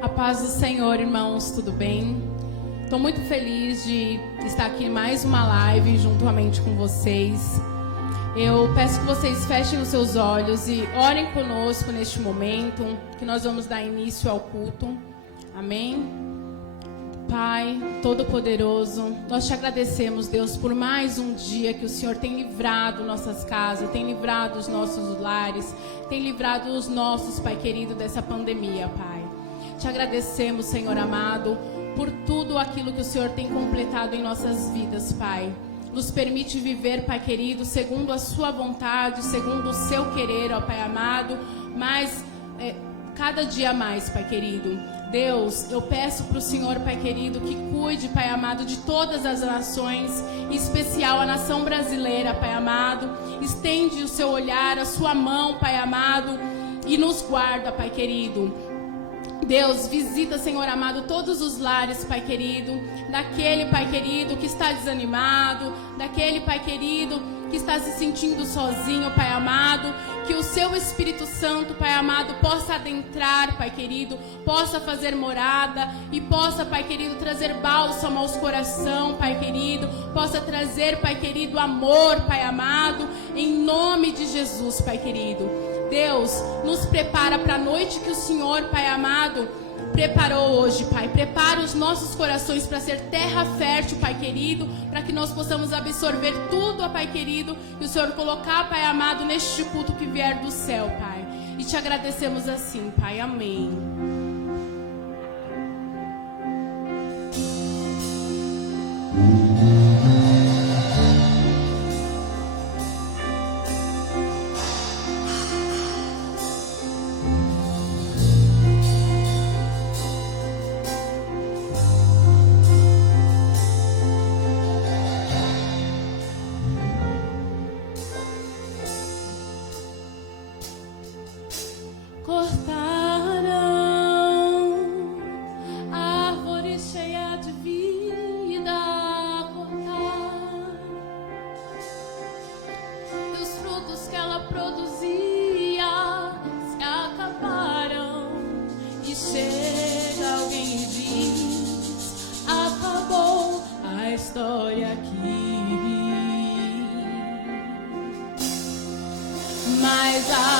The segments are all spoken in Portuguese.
A paz do Senhor, irmãos, tudo bem? Estou muito feliz de estar aqui em mais uma live juntamente com vocês. Eu peço que vocês fechem os seus olhos e orem conosco neste momento, que nós vamos dar início ao culto. Amém? Pai Todo-Poderoso, nós te agradecemos, Deus, por mais um dia que o Senhor tem livrado nossas casas, tem livrado os nossos lares, tem livrado os nossos, Pai querido, dessa pandemia, Pai. Te agradecemos, Senhor amado, por tudo aquilo que o Senhor tem completado em nossas vidas, Pai. Nos permite viver, Pai querido, segundo a sua vontade, segundo o seu querer, ó Pai amado, mas cada dia mais, Pai querido. Deus, eu peço para o Senhor, Pai querido, que cuide, Pai amado, de todas as nações, em especial a nação brasileira, Pai amado. Estende o seu olhar, a sua mão, Pai amado, e nos guarda, Pai querido. Deus, visita, Senhor amado, todos os lares, Pai querido, daquele, Pai querido, que está desanimado, daquele, Pai querido, que está se sentindo sozinho, Pai amado, que o seu Espírito Santo, Pai amado, possa adentrar, Pai querido, possa fazer morada e possa, Pai querido, trazer bálsamo aos corações, Pai querido, possa trazer, Pai querido, amor, Pai amado, em nome de Jesus, Pai querido. Deus, nos prepara para a noite que o Senhor, Pai amado, preparou hoje, Pai. Prepara os nossos corações para ser terra fértil, Pai querido, para que nós possamos absorver tudo, ó Pai querido, e o Senhor colocar, Pai amado, neste culto que vier do céu, Pai. E te agradecemos assim, Pai. Amém. I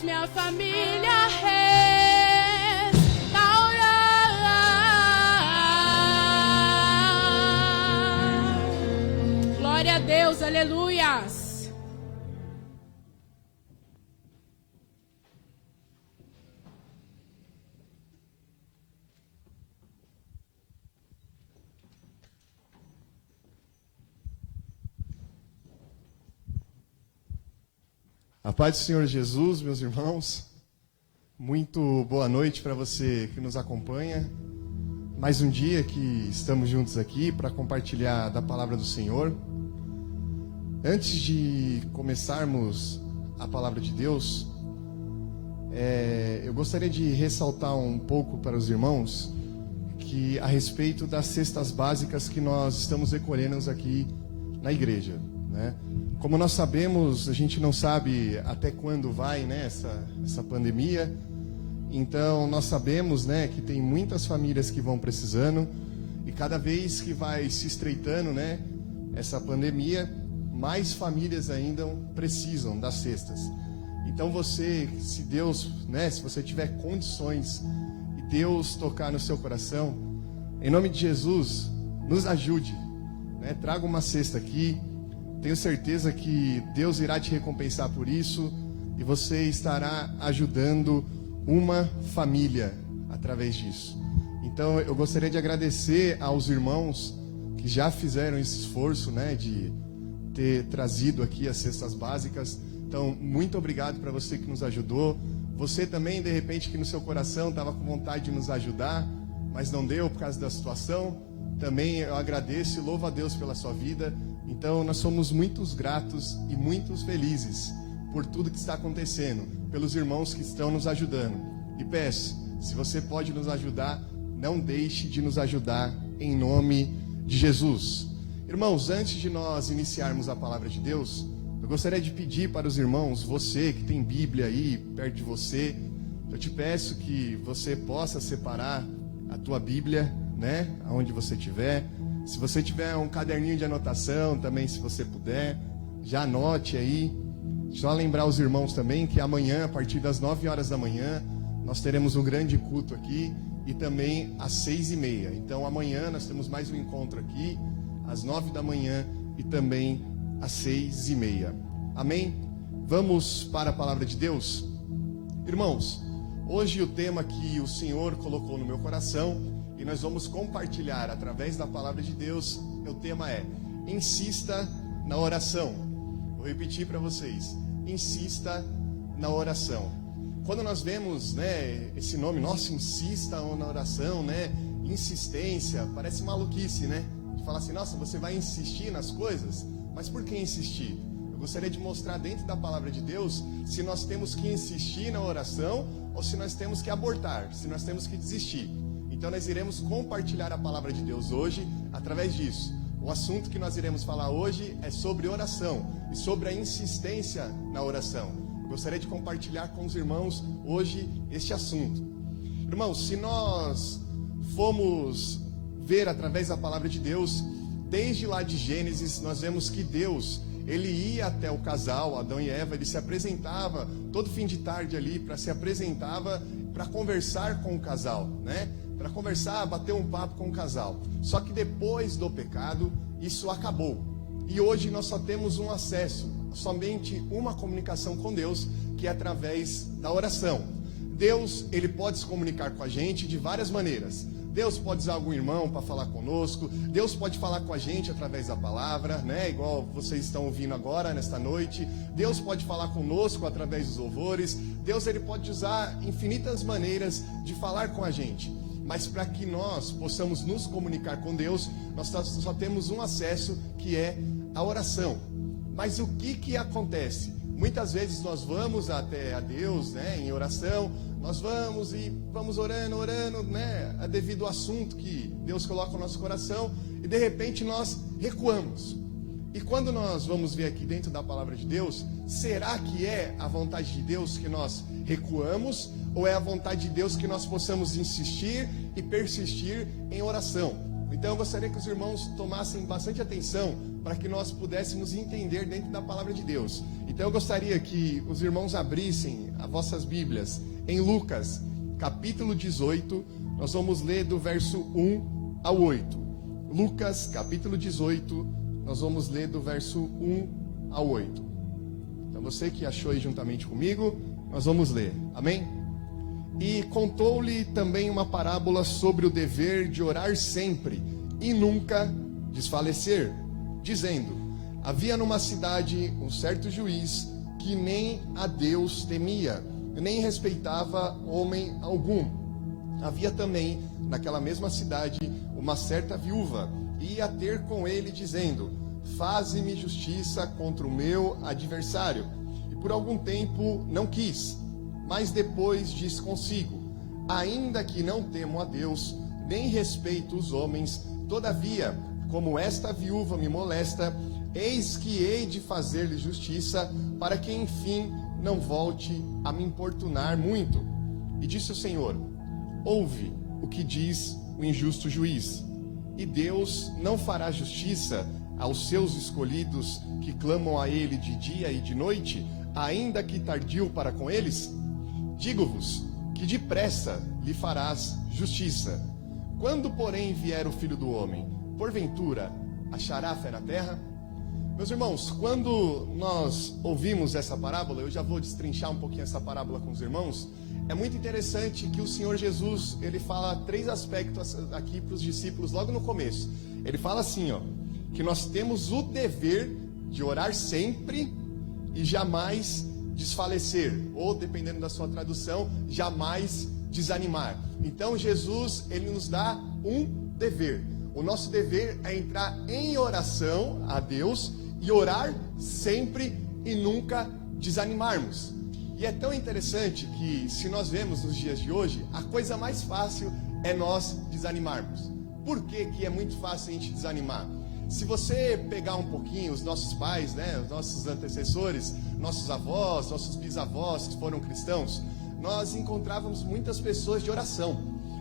Jesus, minha família restaura. Glória a Deus, aleluias. A paz do Senhor Jesus, meus irmãos, muito boa noite para você que nos acompanha. Mais um dia que estamos juntos aqui para compartilhar da palavra do Senhor. Antes de começarmos a palavra de Deus, eu gostaria de ressaltar um pouco para os irmãos que a respeito das cestas básicas que nós estamos recolhendo aqui na igreja, né? Como nós sabemos, a gente não sabe até quando vai, né, essa pandemia. Então, nós sabemos, né, que tem muitas famílias que vão precisando. E cada vez que vai se estreitando, né, essa pandemia, mais famílias ainda precisam das cestas. Então, você, se Deus, né, se você tiver condições e Deus tocar no seu coração, em nome de Jesus, nos ajude, né, traga uma cesta aqui. Tenho certeza que Deus irá te recompensar por isso e você estará ajudando uma família através disso. Então, eu gostaria de agradecer aos irmãos que já fizeram esse esforço, né, de ter trazido aqui as cestas básicas. Então, muito obrigado para você que nos ajudou. Você também, de repente, que no seu coração estava com vontade de nos ajudar, mas não deu por causa da situação. Também eu agradeço e louvo a Deus pela sua vida. Então, nós somos muito gratos e muito felizes por tudo que está acontecendo, pelos irmãos que estão nos ajudando. E peço, se você pode nos ajudar, não deixe de nos ajudar em nome de Jesus. Irmãos, antes de nós iniciarmos a palavra de Deus, eu gostaria de pedir para os irmãos, você que tem Bíblia aí perto de você, eu te peço que você possa separar a tua Bíblia, né, aonde você estiver. Se você tiver um caderninho de anotação também, se você puder, já anote aí. Só lembrar os irmãos também que amanhã, a partir das 9 horas da manhã, nós teremos um grande culto aqui e também às 6h30. Então amanhã nós temos mais um encontro aqui, às 9 da manhã e também às 6h30. Amém? Vamos para a palavra de Deus? Irmãos, hoje o tema que o Senhor colocou no meu coração e nós vamos compartilhar através da palavra de Deus, o tema é: insista na oração. Vou repetir para vocês: insista na oração. Quando nós vemos, né, esse nome, nossa, insista na oração, né, insistência, parece maluquice, né? De falar assim, nossa, você vai insistir nas coisas? Mas por que insistir? Eu gostaria de mostrar dentro da palavra de Deus se nós temos que insistir na oração ou se nós temos que abortar, se nós temos que desistir. Então nós iremos compartilhar a palavra de Deus hoje através disso. O assunto que nós iremos falar hoje é sobre oração e sobre a insistência na oração. Eu gostaria de compartilhar com os irmãos hoje este assunto. Irmãos, se nós formos ver através da palavra de Deus, desde lá de Gênesis, nós vemos que Deus, ele ia até o casal, Adão e Eva, ele se apresentava todo fim de tarde ali, se apresentava para conversar com o casal, né? Para conversar, bater um papo com o casal. Só que depois do pecado, isso acabou. E hoje nós só temos um acesso, somente uma comunicação com Deus, que é através da oração. Deus, ele pode se comunicar com a gente de várias maneiras. Deus pode usar algum irmão para falar conosco. Deus pode falar com a gente através da palavra, né? Igual vocês estão ouvindo agora, nesta noite. Deus pode falar conosco através dos louvores. Deus, ele pode usar infinitas maneiras de falar com a gente. Mas para que nós possamos nos comunicar com Deus, nós só temos um acesso, que é a oração. Mas o que acontece? Muitas vezes nós vamos até a Deus, né, em oração, nós vamos orando, né, devido ao assunto que Deus coloca no nosso coração, e de repente nós recuamos. E quando nós vamos ver aqui dentro da palavra de Deus, será que é a vontade de Deus que nós recuamos, ou é a vontade de Deus que nós possamos insistir e persistir em oração? Então eu gostaria que os irmãos tomassem bastante atenção para que nós pudéssemos entender dentro da palavra de Deus. Então eu gostaria que os irmãos abrissem as vossas Bíblias em Lucas, capítulo 18, nós vamos ler do verso 1 ao 8. Lucas, capítulo 18, nós vamos ler do verso 1 ao 8. Então você que achou aí juntamente comigo, nós vamos ler. Amém? E contou-lhe também uma parábola sobre o dever de orar sempre e nunca desfalecer, dizendo: havia numa cidade um certo juiz que nem a Deus temia, nem respeitava homem algum. Havia também naquela mesma cidade uma certa viúva, e ia ter com ele dizendo: faze-me justiça contra o meu adversário. E por algum tempo não quis, mas depois disse consigo: ainda que não temo a Deus, nem respeito os homens, todavia, como esta viúva me molesta, eis que hei de fazer-lhe justiça, para que enfim não volte a me importunar muito. E disse o Senhor: ouve o que diz o injusto juiz. E Deus não fará justiça aos seus escolhidos que clamam a ele de dia e de noite, ainda que tardio para com eles? Digo-vos que depressa lhe farás justiça. Quando, porém, vier o Filho do Homem, porventura achará fé na terra? Meus irmãos, quando nós ouvimos essa parábola, eu já vou destrinchar um pouquinho essa parábola com os irmãos. É muito interessante que o Senhor Jesus, ele fala 3 aspectos aqui para os discípulos logo no começo. Ele fala assim, ó, que nós temos o dever de orar sempre e jamais desfalecer, ou dependendo da sua tradução, jamais desanimar. Então Jesus, ele nos dá um dever. O nosso dever é entrar em oração a Deus e orar sempre e nunca desanimarmos. E é tão interessante que, se nós vemos nos dias de hoje, a coisa mais fácil é nós desanimarmos. Por que que é muito fácil a gente desanimar? Se você pegar um pouquinho os nossos pais, né, os nossos antecessores, nossos avós, nossos bisavós que foram cristãos, nós encontrávamos muitas pessoas de oração.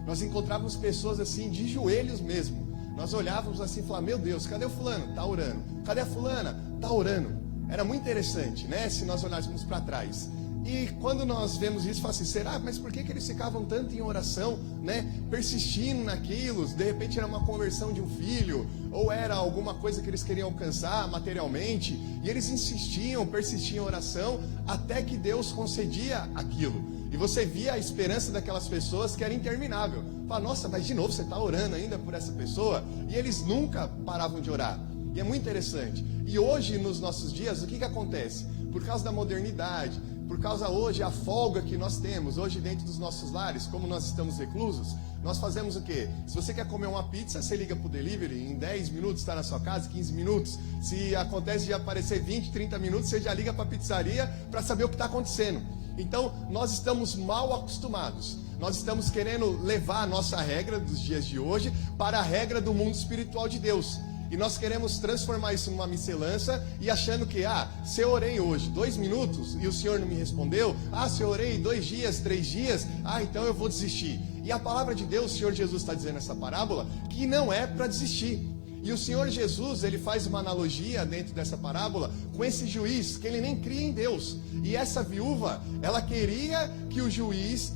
Nós encontrávamos pessoas assim de joelhos mesmo. Nós olhávamos assim e falávamos: meu Deus, cadê o fulano? Tá orando. Cadê a fulana? Tá orando. Era muito interessante, né, se nós olhássemos para trás. E quando nós vemos isso, fala assim: será? Mas por que eles ficavam tanto em oração, né? Persistindo naquilo? De repente era uma conversão de um filho, ou era alguma coisa que eles queriam alcançar materialmente, e eles insistiam, persistiam em oração, até que Deus concedia aquilo. E você via a esperança daquelas pessoas que era interminável. Fala: nossa, mas de novo você está orando ainda por essa pessoa? E eles nunca paravam de orar. E é muito interessante. E hoje, nos nossos dias, o que acontece? Por causa da modernidade, por causa hoje a folga que nós temos hoje dentro dos nossos lares, como nós estamos reclusos, nós fazemos o quê? Se você quer comer uma pizza, você liga para o delivery, em 10 minutos está na sua casa, 15 minutos. Se acontece de aparecer 20, 30 minutos, você já liga para a pizzaria para saber o que está acontecendo. Então, nós estamos mal acostumados. Nós estamos querendo levar a nossa regra dos dias de hoje para a regra do mundo espiritual de Deus. E nós queremos transformar isso numa miscelância e achando que, se eu orei hoje 2 minutos e o Senhor não me respondeu, se eu orei 2 dias, 3 dias, então eu vou desistir. E a palavra de Deus, o Senhor Jesus está dizendo nessa parábola, que não é para desistir. E o Senhor Jesus, ele faz uma analogia dentro dessa parábola com esse juiz, que ele nem cria em Deus. E essa viúva, ela queria que o juiz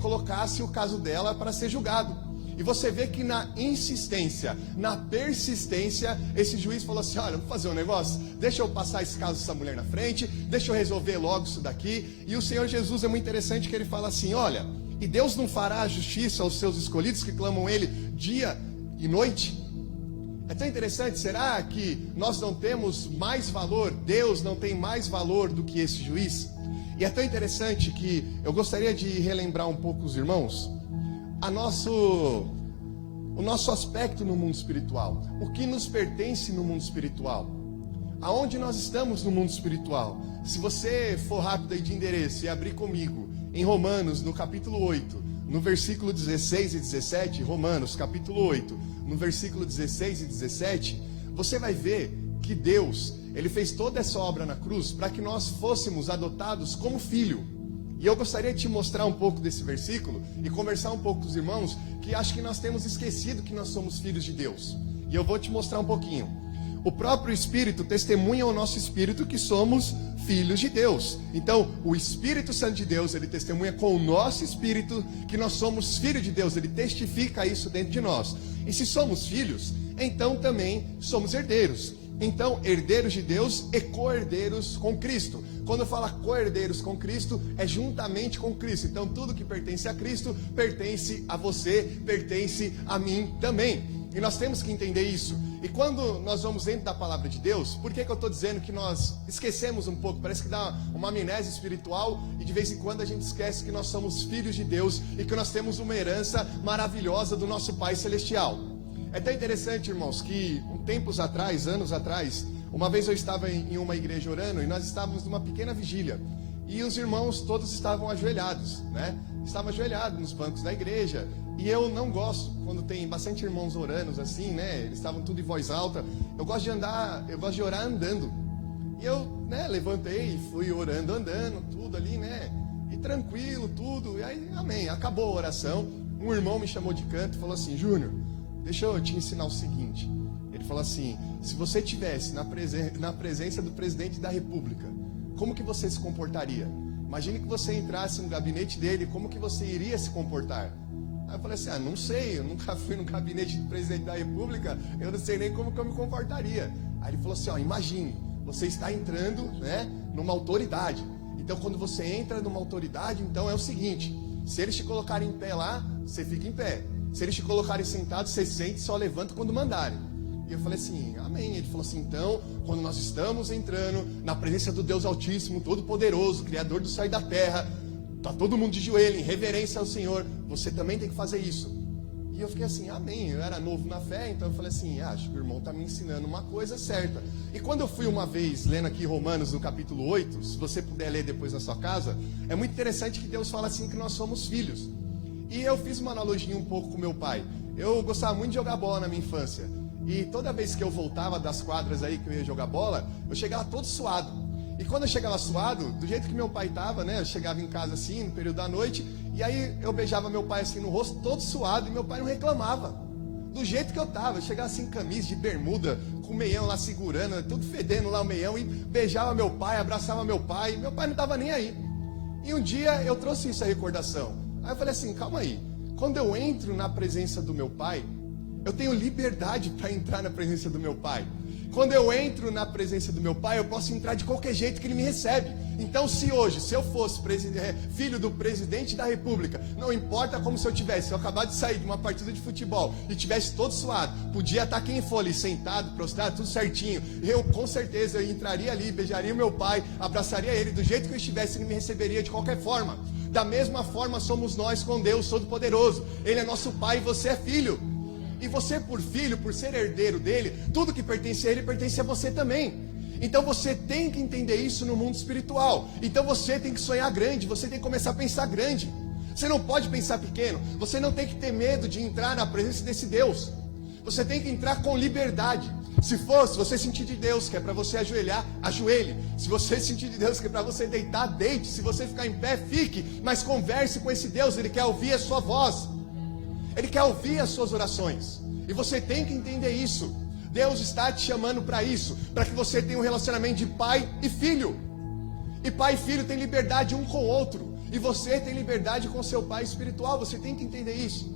colocasse o caso dela para ser julgado. E você vê que na insistência, na persistência, esse juiz falou assim: olha, vou fazer um negócio, deixa eu passar esse caso dessa mulher na frente, deixa eu resolver logo isso daqui. E o Senhor Jesus é muito interessante que ele fala assim: olha, e Deus não fará justiça aos seus escolhidos que clamam ele dia e noite? É tão interessante, será que nós não temos mais valor, Deus não tem mais valor do que esse juiz? E é tão interessante que eu gostaria de relembrar um pouco os irmãos o nosso aspecto no mundo espiritual, o que nos pertence no mundo espiritual, aonde nós estamos no mundo espiritual. Se você for rápido aí de endereço e abrir comigo em Romanos, no capítulo 8, no versículo 16 e 17, Romanos capítulo 8, no versículo 16 e 17, você vai ver que Deus, ele fez toda essa obra na cruz para que nós fôssemos adotados como filho. E eu gostaria de te mostrar um pouco desse versículo e conversar um pouco com os irmãos, que acho que nós temos esquecido que nós somos filhos de Deus. E eu vou te mostrar um pouquinho. O próprio Espírito testemunha ao nosso espírito que somos filhos de Deus. Então, o Espírito Santo de Deus, ele testemunha com o nosso espírito que nós somos filhos de Deus. Ele testifica isso dentro de nós. E se somos filhos, então também somos herdeiros. Então, herdeiros de Deus e co-herdeiros com Cristo. Quando fala co-herdeiros com Cristo, é juntamente com Cristo. Então, tudo que pertence a Cristo, pertence a você, pertence a mim também. E nós temos que entender isso. E quando nós vamos dentro da palavra de Deus, por que eu estou dizendo que nós esquecemos um pouco? Parece que dá uma amnésia espiritual e de vez em quando a gente esquece que nós somos filhos de Deus e que nós temos uma herança maravilhosa do nosso Pai Celestial. É tão interessante, irmãos, que tempos atrás, anos atrás, uma vez eu estava em uma igreja orando e nós estávamos numa pequena vigília. E os irmãos todos estavam ajoelhados, né? Estavam ajoelhados nos bancos da igreja. E eu não gosto quando tem bastante irmãos orando assim, né? Eles estavam tudo em voz alta. Eu gosto de orar andando. E eu, né, levantei e fui orando, andando, tudo ali, né? E tranquilo, tudo. E aí, amém. Acabou a oração. Um irmão me chamou de canto e falou assim: Júnior, deixa eu te ensinar o seguinte. Ele falou assim: se você estivesse na presença do presidente da República, como que você se comportaria? Imagine que você entrasse no gabinete dele, como que você iria se comportar? Aí eu falei assim: não sei, eu nunca fui no gabinete do presidente da República, eu não sei nem como que eu me comportaria. Aí ele falou assim: imagine, você está entrando, né, numa autoridade. Então quando você entra numa autoridade, então é o seguinte: se eles te colocarem em pé lá, você fica em pé. Se eles te colocarem sentado, você sente, só levanta quando mandarem. E eu falei assim: amém. Ele falou assim: então, quando nós estamos entrando na presença do Deus Altíssimo, Todo-Poderoso, Criador do céu e da terra, tá todo mundo de joelho, em reverência ao Senhor, você também tem que fazer isso. E eu fiquei assim: amém. Eu era novo na fé, então eu falei assim: acho que o irmão está me ensinando uma coisa certa. E quando eu fui uma vez lendo aqui Romanos no capítulo 8, se você puder ler depois na sua casa, é muito interessante que Deus fala assim que nós somos filhos. E eu fiz uma analogia um pouco com meu pai. Eu gostava muito de jogar bola na minha infância. E toda vez que eu voltava das quadras aí que eu ia jogar bola, eu chegava todo suado. E quando eu chegava suado, do jeito que meu pai estava, né? Eu chegava em casa assim, no período da noite, e aí eu beijava meu pai assim no rosto, todo suado, e meu pai não reclamava. Do jeito que eu estava, eu chegava assim em camisa de bermuda, com o meião lá segurando, tudo fedendo lá o meião, e beijava meu pai, abraçava meu pai, e meu pai não estava nem aí. E um dia eu trouxe isso à recordação. Aí eu falei assim: calma aí, quando eu entro na presença do meu pai, eu tenho liberdade para entrar na presença do meu pai. Quando eu entro na presença do meu pai, eu posso entrar de qualquer jeito que ele me recebe. Então, se hoje, se eu fosse filho do presidente da República, não importa como se eu tivesse, se eu acabar de sair de uma partida de futebol e tivesse todo suado, podia estar quem for ali, sentado, prostrado, tudo certinho. Eu, com certeza, eu entraria ali, beijaria o meu pai, abraçaria ele, do jeito que eu estivesse, ele me receberia de qualquer forma. Da mesma forma somos nós com Deus Todo-Poderoso. Ele é nosso pai e você é filho. E você, por filho, por ser herdeiro dele, tudo que pertence a ele pertence a você também. Então você tem que entender isso no mundo espiritual. Então você tem que sonhar grande, você tem que começar a pensar grande. Você não pode pensar pequeno. Você não tem que ter medo de entrar na presença desse Deus. Você tem que entrar com liberdade. Se você sentir de Deus que é para você ajoelhar, ajoelhe. Se você sentir de Deus que é para você deitar, deite. Se você ficar em pé, fique. Mas converse com esse Deus, Ele quer ouvir a sua voz. Ele quer ouvir as suas orações. E você tem que entender isso. Deus está te chamando para isso, para que você tenha um relacionamento de pai e filho. E pai e filho têm liberdade um com o outro. E você tem liberdade com seu pai espiritual. Você tem que entender isso.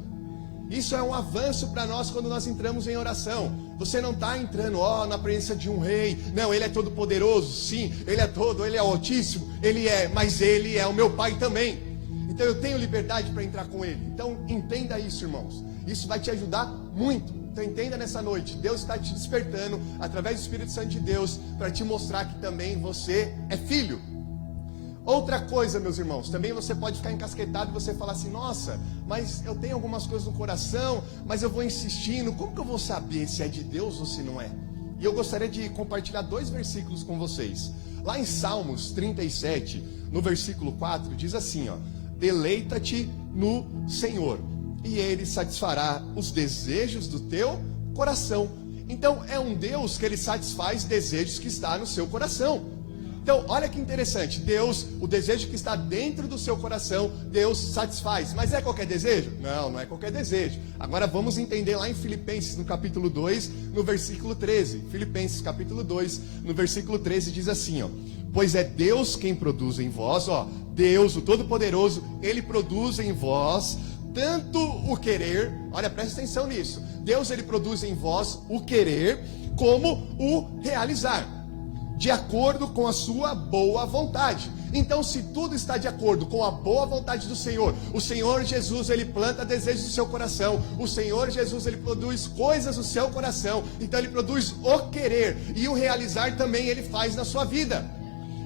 Isso é um avanço para nós quando nós entramos em oração. Você não está entrando na presença de um rei. Não, ele é todo poderoso. Sim, ele é altíssimo. Ele é, mas ele é o meu pai também. Então eu tenho liberdade para entrar com ele. Então entenda isso, irmãos. Isso vai te ajudar muito. Então entenda nessa noite. Deus está te despertando através do Espírito Santo de Deus para te mostrar que também você é filho. Outra coisa, meus irmãos, também você pode ficar encasquetado e você falar assim: nossa, mas eu tenho algumas coisas no coração, mas eu vou insistindo, como que eu vou saber se é de Deus ou se não é? E eu gostaria de compartilhar 2 versículos com vocês. Lá em Salmos 37, no versículo 4, diz assim, deleita-te no Senhor, e Ele satisfará os desejos do teu coração. Então é um Deus que Ele satisfaz desejos que está no seu coração. Então, olha que interessante, Deus, o desejo que está dentro do seu coração, Deus satisfaz. Mas é qualquer desejo? Não, não é qualquer desejo. Agora vamos entender lá em Filipenses, no capítulo 2, no versículo 13. Filipenses, capítulo 2, no versículo 13, diz assim, ó: pois é Deus quem produz em vós, ó, Deus, o Todo-Poderoso, Ele produz em vós tanto o querer, olha, presta atenção nisso, Deus, Ele produz em vós o querer, como o realizar, de acordo com a sua boa vontade. Então, se tudo está de acordo com a boa vontade do Senhor, o Senhor Jesus, Ele planta desejos no seu coração, o Senhor Jesus, Ele produz coisas no seu coração, então Ele produz o querer, e o realizar também Ele faz na sua vida.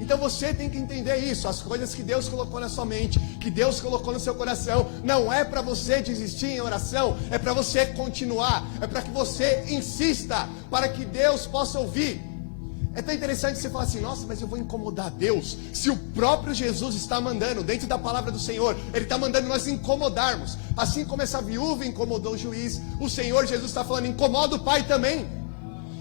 Então você tem que entender isso, as coisas que Deus colocou na sua mente, que Deus colocou no seu coração, não é para você desistir em oração, é para você continuar, é para que você insista, para que Deus possa ouvir. É tão interessante você falar assim, nossa, mas eu vou incomodar Deus, se o próprio Jesus está mandando, dentro da palavra do Senhor, Ele está mandando nós incomodarmos, assim como essa viúva incomodou o juiz, o Senhor Jesus está falando, incomoda o Pai também.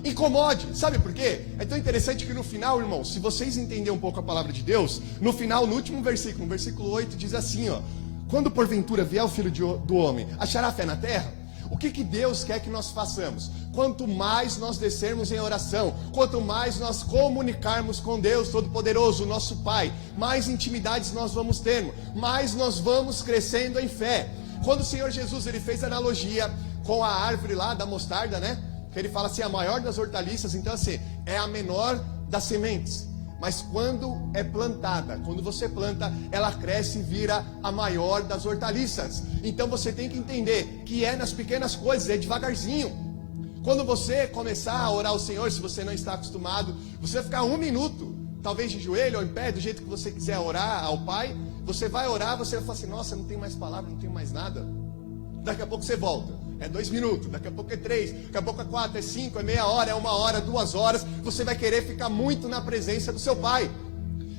Incomode, sabe por quê? É tão interessante que no final, irmãos, se vocês entenderem um pouco a palavra de Deus, no final, no último versículo, no versículo 8, diz assim, ó: quando porventura vier o Filho do Homem, achará fé na terra? O que Deus quer que nós façamos? Quanto mais nós descermos em oração, quanto mais nós comunicarmos com Deus Todo-Poderoso, nosso Pai, mais intimidades nós vamos tendo, mais nós vamos crescendo em fé. Quando o Senhor Jesus, Ele fez analogia com a árvore lá da mostarda, né? Que Ele fala assim, a maior das hortaliças, então assim, é a menor das sementes. Mas quando é plantada, quando você planta, ela cresce e vira a maior das hortaliças. Então você tem que entender que é nas pequenas coisas, é devagarzinho. Quando você começar a orar ao Senhor, se você não está acostumado, você vai ficar 1 minuto, talvez de joelho ou em pé, do jeito que você quiser orar ao Pai. Você vai orar, você vai falar assim, nossa, não tenho mais palavra, não tenho mais nada. Daqui a pouco você volta. É 2 minutos, daqui a pouco é 3, daqui a pouco é 4, é 5, é meia hora, é 1 hora, 2 horas. Você vai querer ficar muito na presença do seu Pai.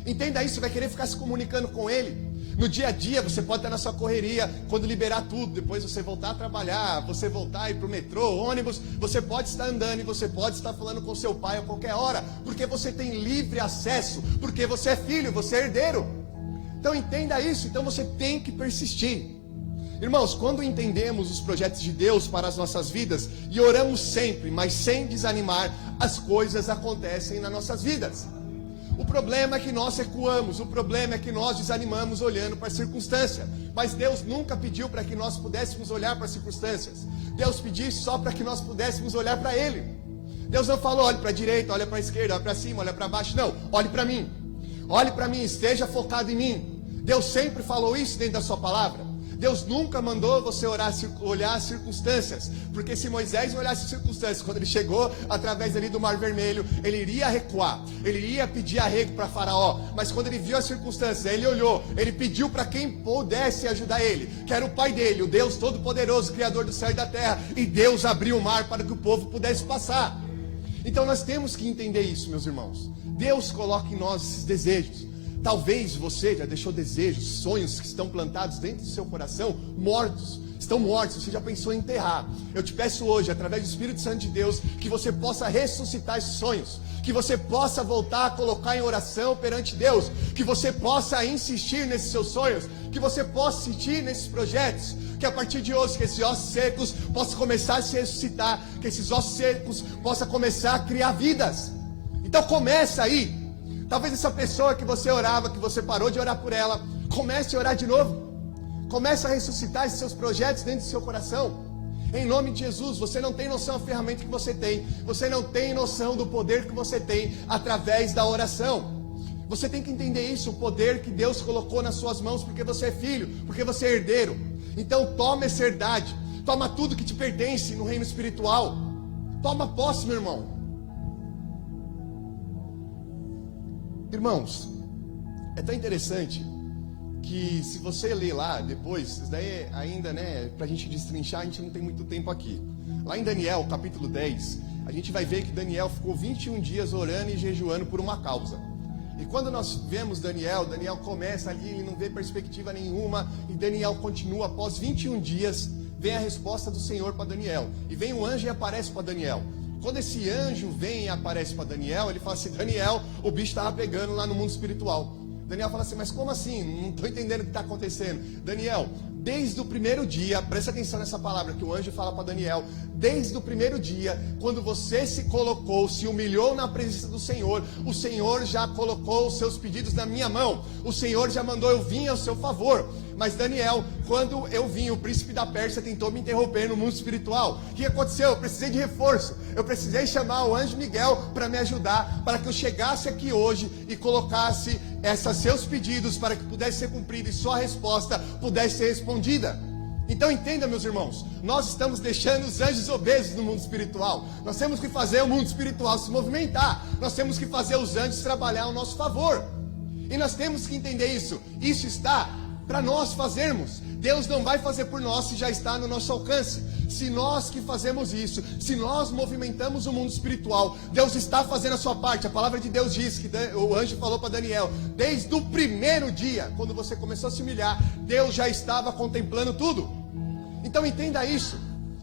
Entenda isso, você vai querer ficar se comunicando com Ele. No dia a dia, você pode estar na sua correria, quando liberar tudo, depois você voltar a trabalhar, você voltar a ir para o metrô, ônibus, você pode estar andando e você pode estar falando com seu pai a qualquer hora, porque você tem livre acesso, porque você é filho, você é herdeiro. Então entenda isso, então você tem que persistir. Irmãos, quando entendemos os projetos de Deus para as nossas vidas e oramos sempre, mas sem desanimar, as coisas acontecem nas nossas vidas. O problema é que nós recuamos, o problema é que nós desanimamos olhando para a circunstância. Mas Deus nunca pediu para que nós pudéssemos olhar para as circunstâncias. Deus pediu só para que nós pudéssemos olhar para Ele. Deus não falou, olhe para a direita, olhe para a esquerda, olhe para cima, olhe para baixo. Não, olhe para mim. Olhe para mim, esteja focado em mim. Deus sempre falou isso dentro da sua palavra. Deus nunca mandou você olhar as circunstâncias, porque se Moisés não olhasse as circunstâncias, quando ele chegou através ali do Mar Vermelho, ele iria recuar, ele iria pedir arrego para Faraó, mas quando ele viu as circunstâncias, ele olhou, ele pediu para quem pudesse ajudar ele, que era o Pai dele, o Deus Todo-Poderoso, Criador do céu e da terra, e Deus abriu o mar para que o povo pudesse passar. Então nós temos que entender isso, meus irmãos. Deus coloca em nós esses desejos. Talvez você já deixou desejos, sonhos que estão plantados dentro do seu coração, mortos, estão mortos, você já pensou em enterrar. Eu te peço hoje, através do Espírito Santo de Deus, que você possa ressuscitar esses sonhos, que você possa voltar a colocar em oração perante Deus, que você possa insistir nesses seus sonhos, que você possa insistir nesses projetos, que a partir de hoje, que esses ossos secos possam começar a se ressuscitar, que esses ossos secos possam começar a criar vidas. Então começa aí. Talvez essa pessoa que você orava, que você parou de orar por ela, comece a orar de novo. Comece a ressuscitar esses seus projetos dentro do seu coração. Em nome de Jesus, você não tem noção da ferramenta que você tem. Você não tem noção do poder que você tem através da oração. Você tem que entender isso, o poder que Deus colocou nas suas mãos, porque você é filho, porque você é herdeiro. Então toma essa herdade, toma tudo que te pertence no reino espiritual. Toma posse, meu irmão. Irmãos, é tão interessante que se você ler lá depois, isso daí ainda, né, pra gente destrinchar, a gente não tem muito tempo aqui. Lá em Daniel, capítulo 10, a gente vai ver que Daniel ficou 21 dias orando e jejuando por uma causa. E quando nós vemos Daniel começa ali, ele não vê perspectiva nenhuma, e Daniel continua, após 21 dias, vem a resposta do Senhor para Daniel. E vem um anjo e aparece para Daniel. Quando esse anjo vem e aparece para Daniel, ele fala assim: Daniel, o bicho estava pegando lá no mundo espiritual. Daniel fala assim: mas como assim? Não estou entendendo o que está acontecendo. Daniel, desde o primeiro dia, presta atenção nessa palavra que o anjo fala para Daniel. Desde o primeiro dia, quando você se colocou, se humilhou na presença do Senhor, o Senhor já colocou os seus pedidos na minha mão. O Senhor já mandou eu vir ao seu favor. Mas Daniel, quando eu vim, o príncipe da Pérsia tentou me interromper no mundo espiritual. O que aconteceu? Eu precisei de reforço. Eu precisei chamar o anjo Miguel para me ajudar, para que eu chegasse aqui hoje e colocasse esses seus pedidos para que pudesse ser cumprido e sua resposta pudesse ser respondida. Então entenda, meus irmãos, nós estamos deixando os anjos obesos no mundo espiritual. Nós temos que fazer o mundo espiritual se movimentar. Nós temos que fazer os anjos trabalhar ao nosso favor. E nós temos que entender isso. Isso está para nós fazermos. Deus não vai fazer por nós se já está no nosso alcance. Se nós que fazemos isso, se nós movimentamos o mundo espiritual, Deus está fazendo a sua parte. A palavra de Deus diz que o anjo falou para Daniel: desde o primeiro dia, quando você começou a se humilhar, Deus já estava contemplando tudo. Então entenda isso.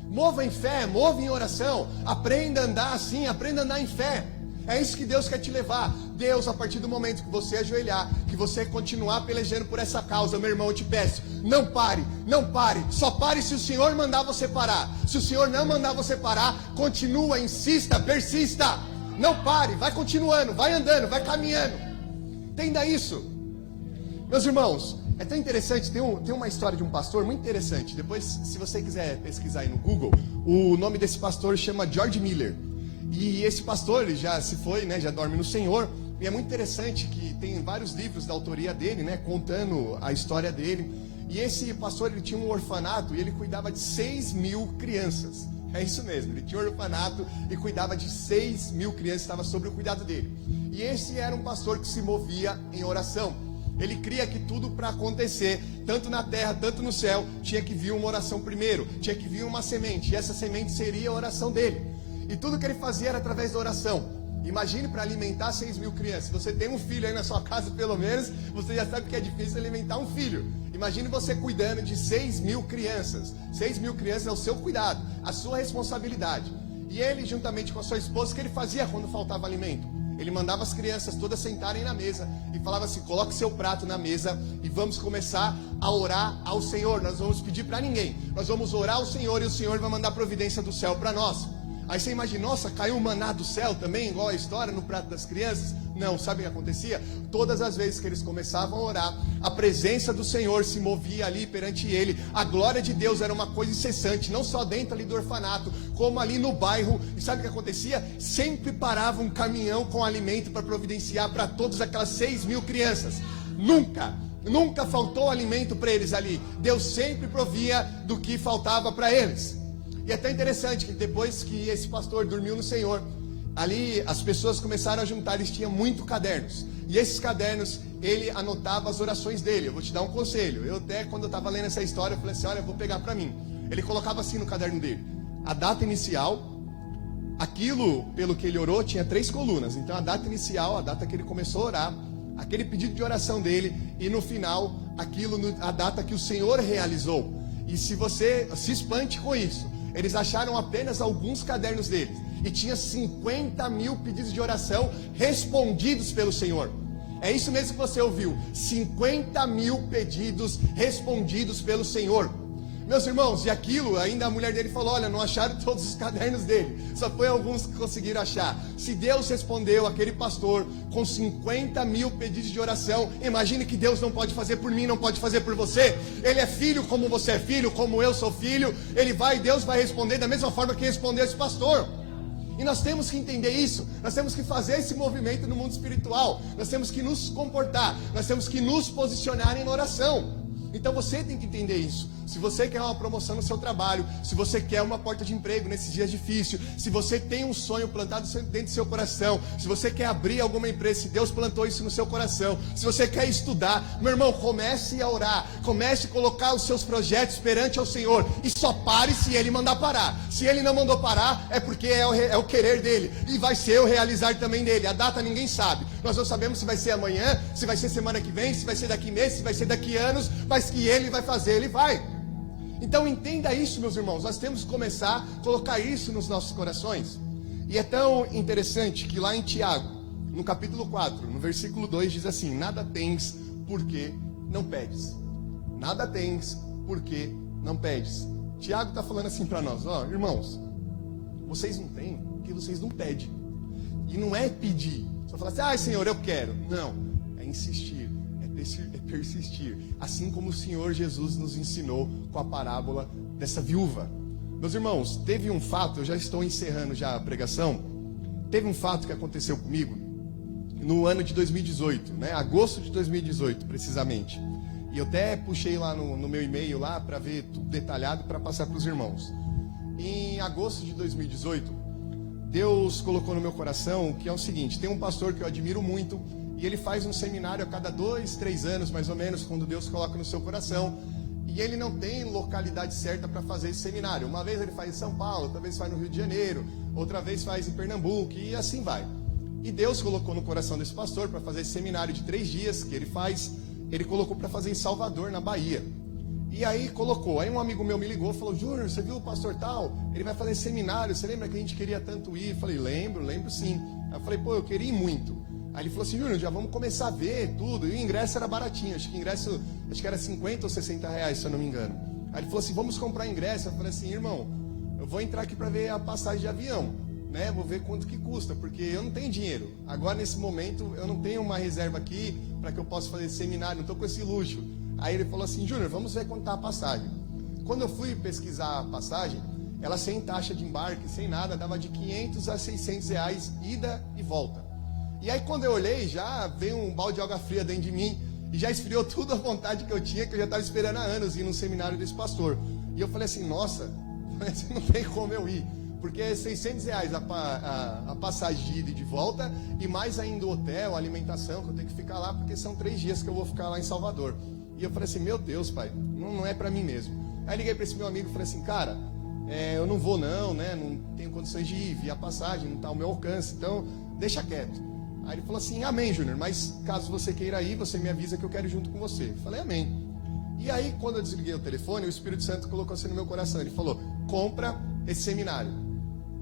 Mova em fé, mova em oração. Aprenda a andar assim, aprenda a andar em fé. É isso que Deus quer te levar. Deus, a partir do momento que você ajoelhar, que você continuar pelejando por essa causa, meu irmão, eu te peço, não pare, não pare. Só pare se o Senhor mandar você parar. Se o Senhor não mandar você parar, continua, insista, persista. Não pare, vai continuando, vai andando, vai caminhando. Entenda isso. Meus irmãos, é tão interessante, tem uma história de um pastor muito interessante. Depois, se você quiser pesquisar aí no Google, o nome desse pastor chama George Miller. E esse pastor, ele já se foi, né, já dorme no Senhor. E é muito interessante que tem vários livros da autoria dele, né, contando a história dele. E esse pastor, ele tinha um orfanato e ele cuidava de 6.000 crianças. É isso mesmo, ele tinha um orfanato e cuidava de 6.000 crianças, estava sob o cuidado dele. E esse era um pastor que se movia em oração. Ele cria que tudo para acontecer, tanto na terra, tanto no céu, tinha que vir uma oração primeiro, tinha que vir uma semente, e essa semente seria a oração dele. E tudo que ele fazia era através da oração. Imagine para alimentar 6.000 crianças. Se você tem um filho aí na sua casa, pelo menos, você já sabe que é difícil alimentar um filho. Imagine você cuidando de 6.000 crianças. 6.000 crianças é o seu cuidado, a sua responsabilidade. E ele, juntamente com a sua esposa, o que ele fazia quando faltava alimento? Ele mandava as crianças todas sentarem na mesa e falava assim: coloque seu prato na mesa e vamos começar a orar ao Senhor. Nós vamos pedir para ninguém. Nós vamos orar ao Senhor e o Senhor vai mandar providência do céu para nós. Aí você imagina, nossa, caiu um maná do céu também, igual a história no prato das crianças? Não, sabe o que acontecia? Todas as vezes que eles começavam a orar, a presença do Senhor se movia ali perante ele. A glória de Deus era uma coisa incessante, não só dentro ali do orfanato, como ali no bairro. E sabe o que acontecia? Sempre parava um caminhão com alimento para providenciar para todas aquelas 6.000 crianças. Nunca faltou alimento para eles ali. Deus sempre provia do que faltava para eles. E é até interessante que depois que esse pastor dormiu no Senhor, ali as pessoas começaram a juntar, eles tinham muitos cadernos. E esses cadernos, ele anotava as orações dele. Eu vou te dar um conselho. Eu até, quando eu estava lendo essa história, eu falei assim: olha, eu vou pegar para mim. Ele colocava assim no caderno dele: a data inicial, aquilo pelo que ele orou tinha 3 colunas. Então a data inicial, a data que ele começou a orar, aquele pedido de oração dele, e no final, a data que o Senhor realizou. E se você se espante com isso, eles acharam apenas alguns cadernos deles e tinha 50.000 pedidos de oração respondidos pelo Senhor. É isso mesmo que você ouviu: 50.000 pedidos respondidos pelo Senhor. Meus irmãos, e aquilo, ainda a mulher dele falou: olha, não acharam todos os cadernos dele, só foi alguns que conseguiram achar. Se Deus respondeu aquele pastor com 50.000 pedidos de oração, imagine que Deus não pode fazer por mim, não pode fazer por você. Ele é filho como você é filho, como eu sou filho. Deus vai responder da mesma forma que respondeu esse pastor. E nós temos que entender isso. Nós temos que fazer esse movimento no mundo espiritual. Nós temos que nos comportar, nós temos que nos posicionar em oração. Então você tem que entender isso. Se você quer uma promoção no seu trabalho, se você quer uma porta de emprego nesses dias difíceis, se você tem um sonho plantado dentro do seu coração, se você quer abrir alguma empresa, se Deus plantou isso no seu coração, se você quer estudar, meu irmão, comece a orar, comece a colocar os seus projetos perante ao Senhor, e só pare se Ele mandar parar. Se Ele não mandou parar, é porque é o querer dele, e vai ser o realizar também dele. A data ninguém sabe, nós não sabemos se vai ser amanhã, se vai ser semana que vem, se vai ser daqui meses, se vai ser daqui anos, mas que Ele vai fazer, Ele vai. Então entenda isso, meus irmãos. Nós temos que começar a colocar isso nos nossos corações. E é tão interessante que lá em Tiago, no capítulo 4, no versículo 2, diz assim: nada tens porque não pedes. Nada tens porque não pedes. Tiago está falando assim para nós: ó, irmãos, vocês não têm porque vocês não pedem. E não é pedir, só falar assim: ai, Senhor, eu quero. Não, é insistir, é persistir. Assim como o Senhor Jesus nos ensinou com a parábola dessa viúva. Meus irmãos, teve um fato, eu já estou encerrando já a pregação. Teve um fato que aconteceu comigo no ano de 2018, né? Agosto de 2018, precisamente. E eu até puxei lá no meu e-mail lá para ver tudo detalhado para passar para os irmãos. Em agosto de 2018, Deus colocou no meu coração que é o seguinte: tem um pastor que eu admiro muito e ele faz um seminário a cada 2, 3 anos, mais ou menos, quando Deus coloca no seu coração. E ele não tem localidade certa para fazer esse seminário. Uma vez ele faz em São Paulo, outra vez faz no Rio de Janeiro, outra vez faz em Pernambuco, e assim vai. E Deus colocou no coração desse pastor para fazer esse seminário de 3 dias que ele faz. Ele colocou para fazer em Salvador, na Bahia. E aí colocou. Aí um amigo meu me ligou e falou: Júnior, você viu o pastor tal? Ele vai fazer seminário, você lembra que a gente queria tanto ir? Eu falei: lembro sim. Aí eu falei: pô, eu queria ir muito. Aí ele falou assim: Júnior, já vamos começar a ver tudo. E o ingresso era baratinho, acho que era 50 ou 60 reais, se eu não me engano. Aí ele falou assim: vamos comprar ingresso. Eu falei assim: irmão, eu vou entrar aqui para ver a passagem de avião, né? Vou ver quanto que custa, porque eu não tenho dinheiro. Agora, nesse momento, eu não tenho uma reserva aqui para que eu possa fazer esse seminário, não estou com esse luxo. Aí ele falou assim: Júnior, vamos ver quanto está a passagem. Quando eu fui pesquisar a passagem, ela sem taxa de embarque, sem nada, dava de 500 a 600 reais, ida e volta. E aí quando eu olhei, já veio um balde de água fria dentro de mim, e já esfriou tudo a vontade que eu tinha, que eu já estava esperando há anos ir num seminário desse pastor. E eu falei assim: nossa, não tem como eu ir, porque é 600 reais a passagem de ida e de volta, e mais ainda o hotel, a alimentação, que eu tenho que ficar lá, porque são 3 dias que eu vou ficar lá em Salvador. E eu falei assim: meu Deus, pai, não é para mim mesmo. Aí liguei para esse meu amigo e falei assim: cara, eu não vou não, né? Não tenho condições de ir, vi a passagem, não está ao meu alcance, então deixa quieto. Aí ele falou assim: amém, Júnior, mas caso você queira ir, você me avisa que eu quero ir junto com você. Eu falei: amém. E aí, quando eu desliguei o telefone, o Espírito Santo colocou assim no meu coração. Ele falou: compra esse seminário.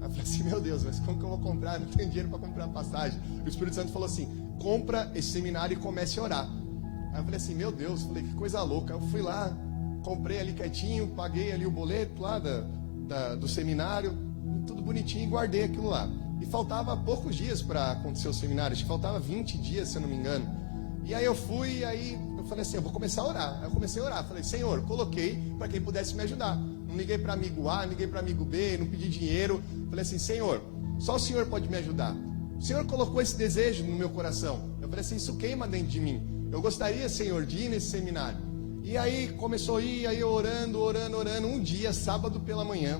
Aí eu falei assim: meu Deus, mas como que eu vou comprar? Não tenho dinheiro para comprar a passagem. O Espírito Santo falou assim: compra esse seminário e comece a orar. Aí eu falei assim: meu Deus, falei, que coisa louca. Eu fui lá, comprei ali quietinho, paguei ali o boleto lá do seminário, tudo bonitinho, e guardei aquilo lá. E faltava poucos dias para acontecer o seminário, acho que faltava 20 dias, se eu não me engano. E aí eu fui, aí eu falei assim: eu vou começar a orar. Aí eu comecei a orar, falei: Senhor, coloquei para quem pudesse me ajudar. Não liguei para amigo A, não liguei para amigo B, não pedi dinheiro. Falei assim: Senhor, só o Senhor pode me ajudar. O Senhor colocou esse desejo no meu coração. Eu falei assim: isso queima dentro de mim. Eu gostaria, Senhor, de ir nesse seminário. E aí começou a ir, aí eu orando. Um dia, sábado pela manhã,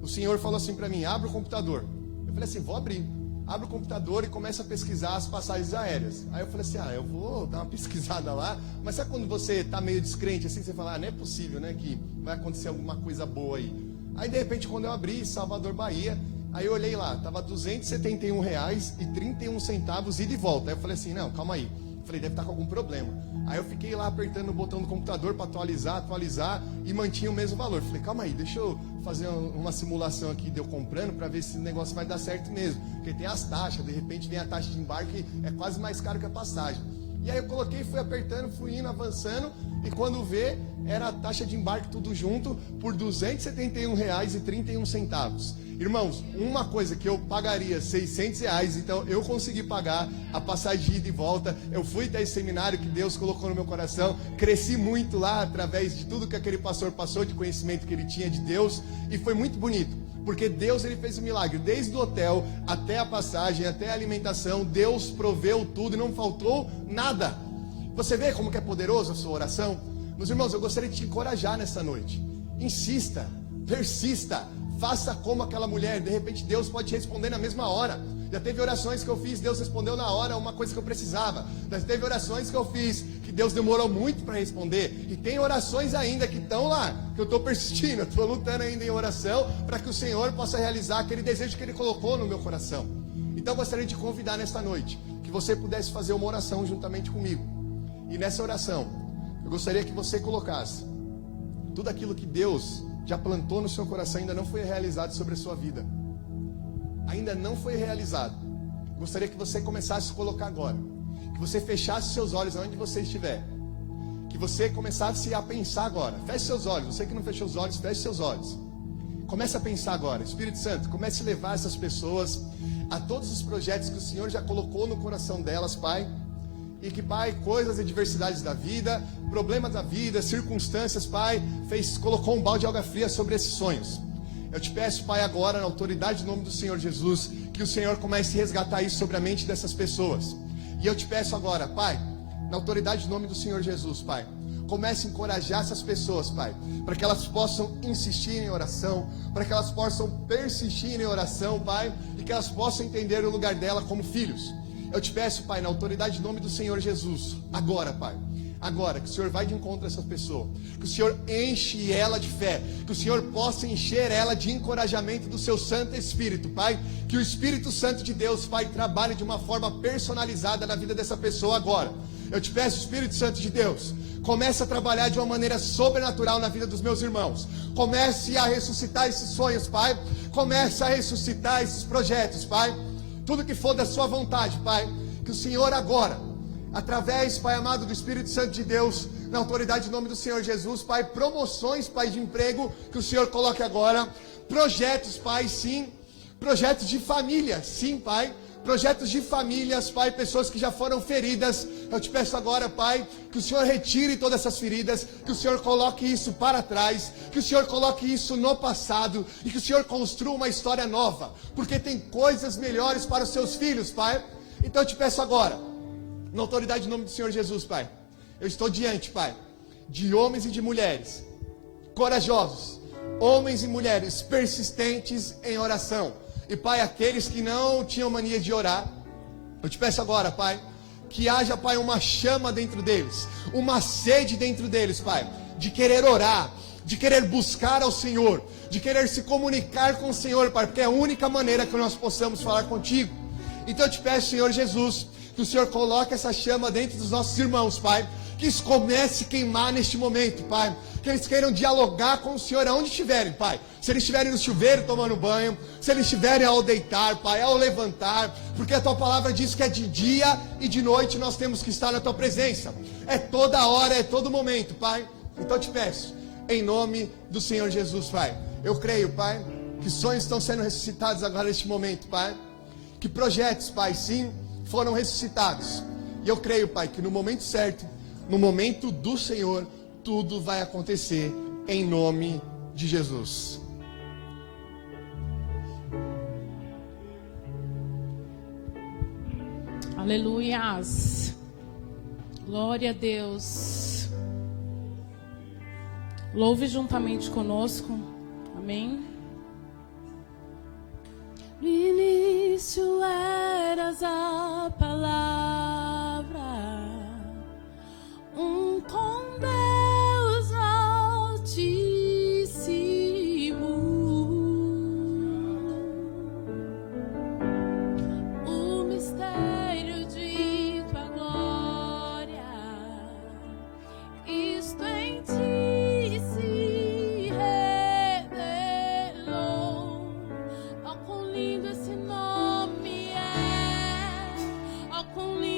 o Senhor falou assim para mim: abre o computador. Eu falei assim: vou abrir. Abre o computador e começa a pesquisar as passagens aéreas. Aí eu falei assim: eu vou dar uma pesquisada lá. Mas sabe quando você está meio descrente assim, você fala: não é possível, né, que vai acontecer alguma coisa boa aí. Aí de repente, quando eu abri Salvador, Bahia, aí eu olhei lá, tava R$271,31 ida e volta. Aí eu falei assim: não, calma aí. Eu falei: deve estar com algum problema. Aí eu fiquei lá apertando o botão do computador para atualizar, e mantinha o mesmo valor. Eu falei: calma aí, deixa eu fazer uma simulação aqui de eu comprando para ver se o negócio vai dar certo mesmo. Porque tem as taxas, de repente vem a taxa de embarque, é quase mais caro que a passagem. E aí eu coloquei, fui apertando, fui indo, avançando, e quando vê, era a taxa de embarque tudo junto por R$271,31. Irmãos, uma coisa que eu pagaria R$600, então eu consegui pagar a passagem de ida e volta. Eu fui até esse seminário que Deus colocou no meu coração, cresci muito lá através de tudo que aquele pastor passou, de conhecimento que ele tinha de Deus, e foi muito bonito, porque Deus, ele fez um milagre, desde o hotel até a passagem, até a alimentação. Deus proveu tudo e não faltou nada. Você vê como que é poderoso a sua oração? Meus irmãos, eu gostaria de te encorajar nessa noite. Insista, persista, faça como aquela mulher. De repente Deus pode te responder na mesma hora. Já teve orações que eu fiz, Deus respondeu na hora uma coisa que eu precisava. Já teve orações que eu fiz, que Deus demorou muito para responder. E tem orações ainda que estão lá, que eu estou persistindo, eu estou lutando ainda em oração, para que o Senhor possa realizar aquele desejo que Ele colocou no meu coração. Então eu gostaria de te convidar nesta noite, que você pudesse fazer uma oração juntamente comigo. E nessa oração, eu gostaria que você colocasse tudo aquilo que Deus já plantou no seu coração, ainda não foi realizado sobre a sua vida. ainda não foi realizado, gostaria que você começasse a se colocar agora. Que você fechasse seus olhos onde você estiver. Que você começasse a pensar agora. Feche seus olhos. Você que não fechou os olhos, feche seus olhos. Comece a pensar agora. Espírito Santo, comece a levar essas pessoas a todos os projetos que o Senhor já colocou no coração delas, Pai. E que, Pai, coisas e adversidades da vida, problemas da vida, circunstâncias, Pai, colocou um balde de água fria sobre esses sonhos. Eu te peço, Pai, agora, na autoridade do nome do Senhor Jesus, que o Senhor comece a resgatar isso sobre a mente dessas pessoas. E eu te peço agora, Pai, na autoridade do nome do Senhor Jesus, Pai, comece a encorajar essas pessoas, Pai, para que elas possam insistir em oração, para que elas possam persistir em oração, Pai, e que elas possam entender o lugar dela como filhos. Eu te peço, Pai, na autoridade do nome do Senhor Jesus, agora, Pai, agora, que o Senhor vai de encontro a essa pessoa, que o Senhor enche ela de fé, que o Senhor possa encher ela de encorajamento do seu Santo Espírito, Pai, que o Espírito Santo de Deus, Pai, trabalhe de uma forma personalizada na vida dessa pessoa agora. Eu te peço, Espírito Santo de Deus, comece a trabalhar de uma maneira sobrenatural na vida dos meus irmãos, comece a ressuscitar esses sonhos, Pai, comece a ressuscitar esses projetos, Pai, tudo que for da sua vontade, Pai, que o Senhor agora, através, Pai amado, do Espírito Santo de Deus, na autoridade do nome do Senhor Jesus, Pai, promoções, Pai, de emprego, que o Senhor coloque agora, projetos, Pai, sim, projetos de família, sim, Pai, projetos de famílias, Pai, pessoas que já foram feridas, eu te peço agora, Pai, que o Senhor retire todas essas feridas, que o Senhor coloque isso para trás, que o Senhor coloque isso no passado, e que o Senhor construa uma história nova, porque tem coisas melhores para os seus filhos, Pai, então eu te peço agora, na autoridade do nome do Senhor Jesus, Pai, eu estou diante, Pai, de homens e de mulheres corajosos, homens e mulheres persistentes em oração. E, Pai, aqueles que não tinham mania de orar, eu te peço agora, Pai, que haja, Pai, uma chama dentro deles, uma sede dentro deles, Pai, de querer orar, de querer buscar ao Senhor, de querer se comunicar com o Senhor, Pai, porque é a única maneira que nós possamos falar contigo. Então eu te peço, Senhor Jesus, que o Senhor coloque essa chama dentro dos nossos irmãos, Pai, que isso comece a queimar neste momento, Pai, que eles queiram dialogar com o Senhor aonde estiverem, Pai, se eles estiverem no chuveiro tomando banho, se eles estiverem ao deitar, Pai, ao levantar, porque a Tua palavra diz que é de dia e de noite nós temos que estar na Tua presença, é toda hora, é todo momento, Pai, então eu te peço, em nome do Senhor Jesus, Pai, eu creio, Pai, que sonhos estão sendo ressuscitados agora neste momento, Pai, que projetos, Pai, sim, foram ressuscitados. E eu creio, Pai, que no momento certo, no momento do Senhor, tudo vai acontecer em nome de Jesus. Aleluias. Glória a Deus. Louve juntamente conosco. Amém. No início eras a palavra, com Deus Altíssimo, o mistério de Tua glória, isto em Ti se revelou. Ó, quão lindo esse nome é, ó, quão lindo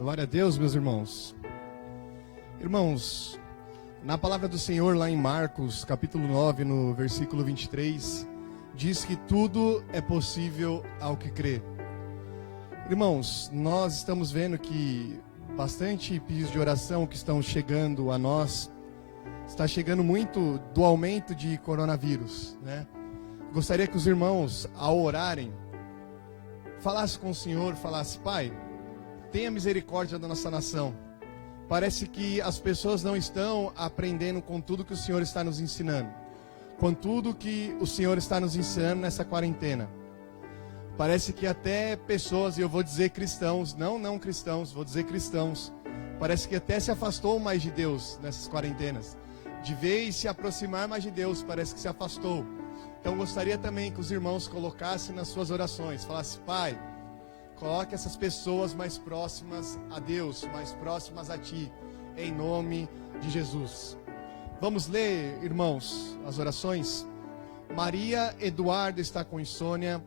Glória a Deus, meus irmãos. Irmãos, na palavra do Senhor, lá em Marcos, capítulo 9, no versículo 23, diz que tudo é possível ao que crê. Irmãos, nós estamos vendo que bastante pedidos de oração que estão chegando a nós, está chegando muito do aumento de coronavírus, né? Gostaria que os irmãos, ao orarem, falassem com o Senhor, falassem: Pai, tenha misericórdia da nossa nação. Parece que as pessoas não estão aprendendo com tudo que o Senhor está nos ensinando, com tudo que o Senhor está nos ensinando nessa quarentena. Parece que até pessoas, e eu vou dizer cristãos, não cristãos, vou dizer cristãos, parece que até se afastou mais de Deus nessas quarentenas. De vez se aproximar mais de Deus, parece que se afastou. Então gostaria também que os irmãos colocassem nas suas orações, falassem: Pai, coloque essas pessoas mais próximas a Deus, mais próximas a Ti, em nome de Jesus. Vamos ler, irmãos, as orações? Maria Eduardo está com insônia.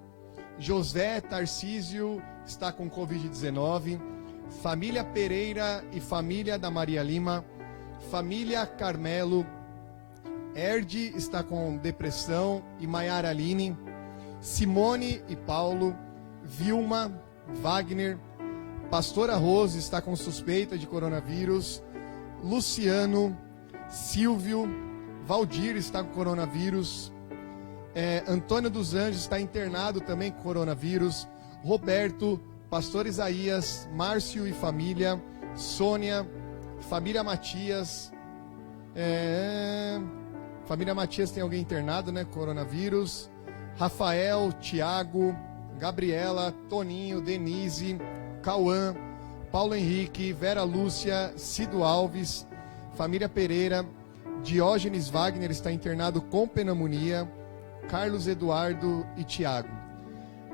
José Tarcísio está com Covid-19. Família Pereira e família da Maria Lima. Família Carmelo. Erde está com depressão e Maiara Aline. Simone e Paulo. Vilma, Wagner. Pastora Rose está com suspeita de coronavírus. Luciano, Silvio, Valdir está com coronavírus. Antônio dos Anjos está internado também com coronavírus. Roberto, Pastor Isaías, Márcio e família. Sônia, família Matias. Família Matias tem alguém internado, né? Coronavírus. Rafael, Tiago, Gabriela, Toninho, Denise, Cauã, Paulo Henrique, Vera Lúcia, Cido Alves, família Pereira. Diógenes Wagner está internado com pneumonia. Carlos Eduardo e Tiago.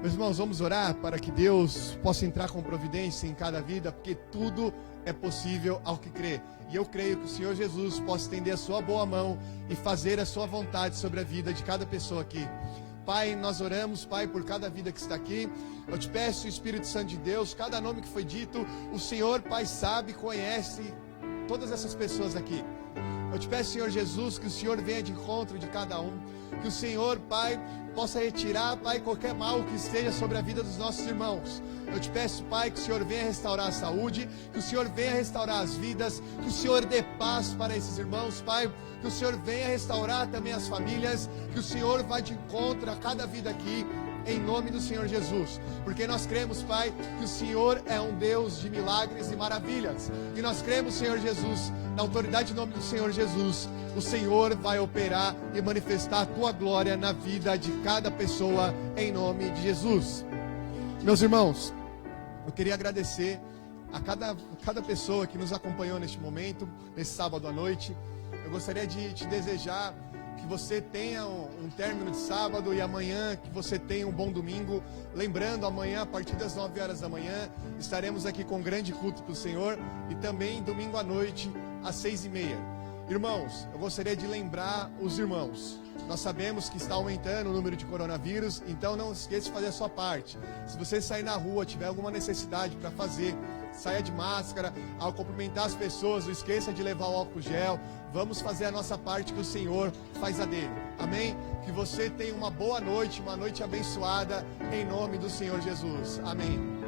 Meus irmãos, vamos orar para que Deus possa entrar com providência em cada vida, porque tudo é possível ao que crê. E eu creio que o Senhor Jesus possa estender a sua boa mão e fazer a sua vontade sobre a vida de cada pessoa aqui. Pai, nós oramos, Pai, por cada vida que está aqui. Eu te peço, Espírito Santo de Deus, cada nome que foi dito, o Senhor, Pai, sabe, conhece todas essas pessoas aqui. Eu te peço, Senhor Jesus, que o Senhor venha de encontro de cada um. Que o Senhor, Pai, possa retirar, Pai, qualquer mal que esteja sobre a vida dos nossos irmãos. Eu te peço, Pai, que o Senhor venha restaurar a saúde, que o Senhor venha restaurar as vidas, que o Senhor dê paz para esses irmãos, Pai, que o Senhor venha restaurar também as famílias, que o Senhor vá de encontro a cada vida aqui, em nome do Senhor Jesus, porque nós cremos, Pai, que o Senhor é um Deus de milagres e maravilhas, e nós cremos, Senhor Jesus, na autoridade e nome do Senhor Jesus, o Senhor vai operar e manifestar a Tua glória na vida de cada pessoa, em nome de Jesus. Meus irmãos, eu queria agradecer a cada pessoa que nos acompanhou neste momento, nesse sábado à noite. Eu gostaria de te desejar que você tenha um término de sábado e amanhã que você tenha um bom domingo. Lembrando, amanhã a partir das 9 horas da manhã estaremos aqui com um grande culto para o Senhor, e também domingo à noite às 6h30. Irmãos, eu gostaria de lembrar os irmãos, nós sabemos que está aumentando o número de coronavírus, então não esqueça de fazer a sua parte. Se você sair na rua, tiver alguma necessidade para fazer, saia de máscara. Ao cumprimentar as pessoas, não esqueça de levar o álcool gel. Vamos fazer a nossa parte, que o Senhor faz a dele. Amém? Que você tenha uma boa noite, uma noite abençoada, em nome do Senhor Jesus. Amém.